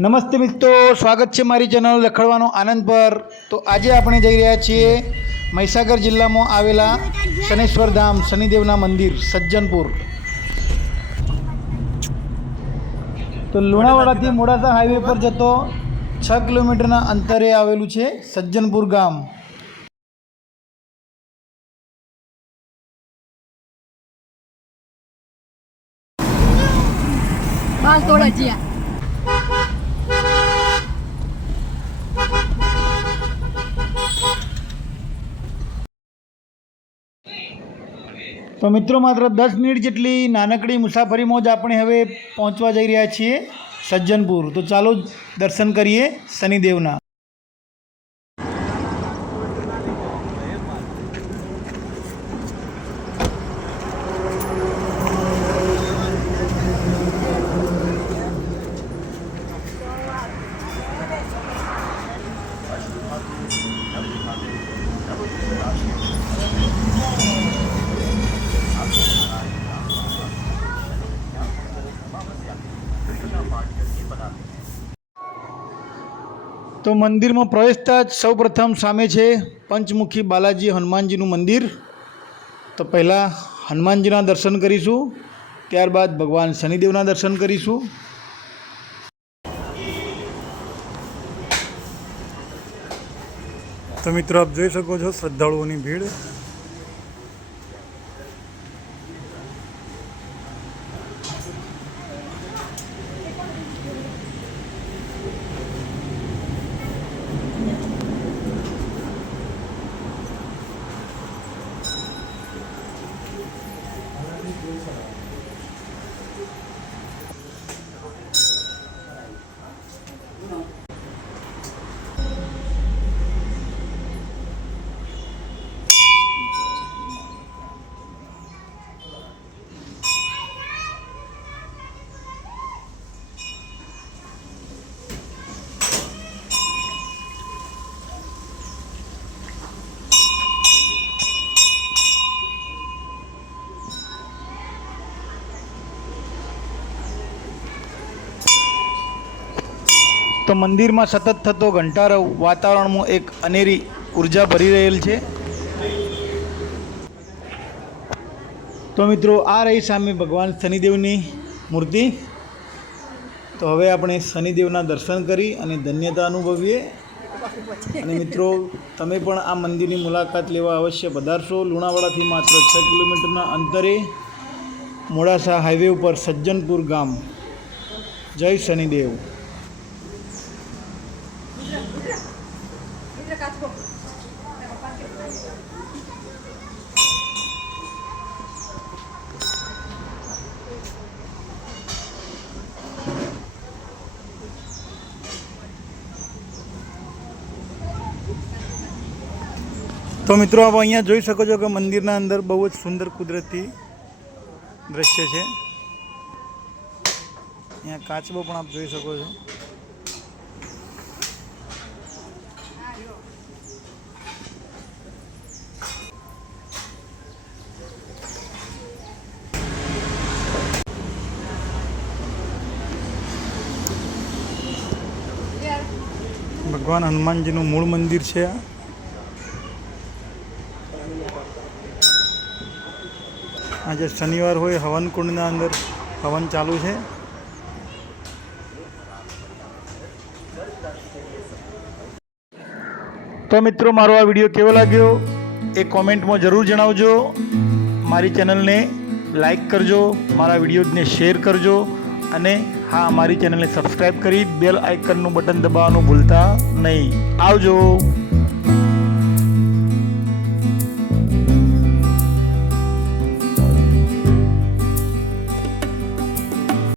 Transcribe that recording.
નમસ્તે મિત્રો, સ્વાગત છે મારી ચેનલ લખડવાનો આનંદ પર। તો આજે આપણે જઈ રહ્યા છીએ મહીસાગર જિલ્લામાં આવેલા શનેશ્વર ધામ શનિદેવના મંદિર સજ્જનપુર। તો લુણાવાડાથી મોડાસા હાઈવે પર જતો 6 કિલોમીટરના અંતરે આવેલું છે સજ્જનપુર ગામ। તો મિત્રો માત્ર 10 મિનિટ જેટલી નાનકડી મુસાફરીમાં જ આપણે હવે પહોંચવા જઈ રહ્યા છીએ સજ્જનપુર। તો ચાલો દર્શન કરીએ શનિદેવના। તો મંદિરમાં પ્રવેશતા જ સૌપ્રથમ સામે છે પંચમુખી બાલાજી હનુમાનજીનું મંદિર। તો પહેલાં હનુમાનજીના દર્શન કરીશું, ત્યારબાદ ભગવાન શનિદેવના દર્શન કરીશું। તો મિત્રો આપ જોઈ શકો છો શ્રદ્ધાળુઓની ભીડ। તો મંદિરમાં સતત થતો ઘંટારવ વાતાવરણમાં એક અનેરી ઉર્જા ભરી રહેલ છે। તો મિત્રો આ રહી સામે ભગવાન શનિદેવની મૂર્તિ। તો હવે આપણે શનિદેવના દર્શન કરી અને ધન્યતા અનુભવીએ। અને મિત્રો તમે પણ આ મંદિરની મુલાકાત લેવા અવશ્ય પધારશો। લુણાવાડાથી માત્ર 6 કિલોમીટરના અંતરે મોડાસા હાઈવે ઉપર સજ્જનપુર ગામ। જય શનિદેવ। તો મિત્રો આપ અહીંયા જોઈ શકો છો કે મંદિરના અંદર બહુ જ સુંદર કુદરતી દ્રશ્ય છે। અહીંયા કાચબો પણ આપ જોઈ શકો છો। ભગવાન હનુમાનજીનું મૂળ મંદિર છે આ। આજે શનિવાર હોય હવન કુંડના અંદર હવન ચાલુ છે। તો મિત્રો મારો આ વિડીયો કેવો લાગ્યો એ કોમેન્ટમાં જરૂર જણાવજો। મારી ચેનલને લાઈક કરજો, મારા વિડીયોને શેર કરજો અને હા મારી ચેનલને સબસ્ક્રાઈબ કરી બેલ આઇકનનું બટન દબાવવાનું ભૂલતા નહીં। આવજો।